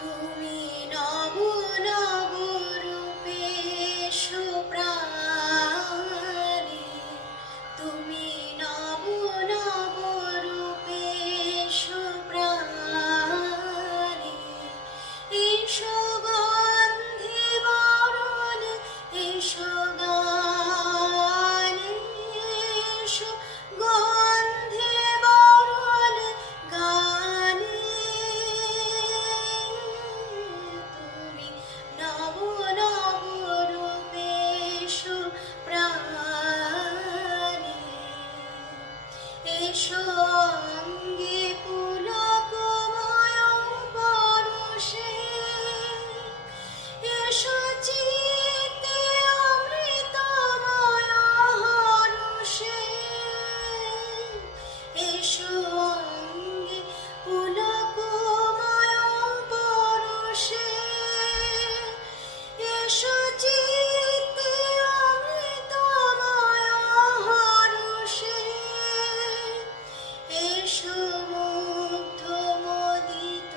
তুমি নব নব রূপে এসো প্রাণে, তুমি নব নব রূপে এসো প্রাণে, এসো গন্ধে বরণে, এসো গানে, এসো গন্ধে বরণে গানে, তুমি নব নব রূপে এসো প্রাণে, এসো অঙ্গে পুলকময় পরশে, এসো চিত্তে অমৃতময় হরষে, এসো অঙ্গে পুলকময় পরশে, এসো চিত্তে অমৃতময় হরষে, এসো মুগ্ধ মোদিত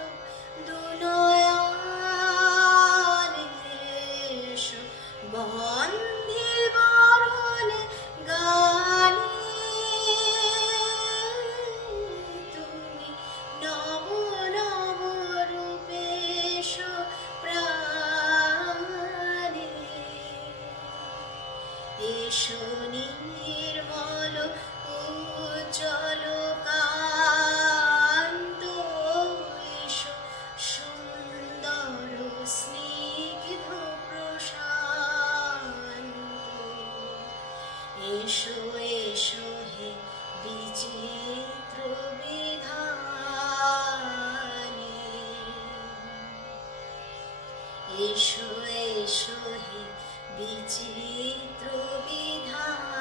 দুনয়নে, এসো গন্ধে বরণে গানে, তুমি নব নব রূপে এসো প্রাণে, এসো নির্মল উজ্জ্বল কান্ত, এসো সুন্দর স্নিগ্ধ প্রশান্ত, এসো এসো হে বিচিত্র বিধানে, এসো এসো হে বিচিত্র বিধানে,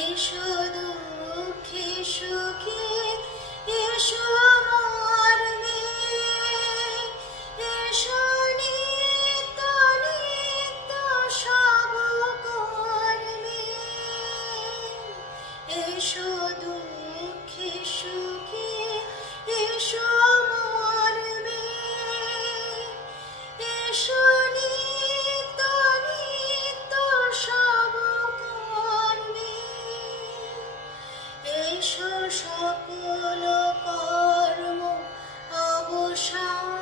এসো দুঃখে সুখে, এসো মর্মে, এসো নিত্য নিত্য সব কর্মে, এসো দুঃখে সুখে, এসো মর্মে, এসো নিত্য নিত্য সব কর্মে, এসো সকল কর্ম অবসানে।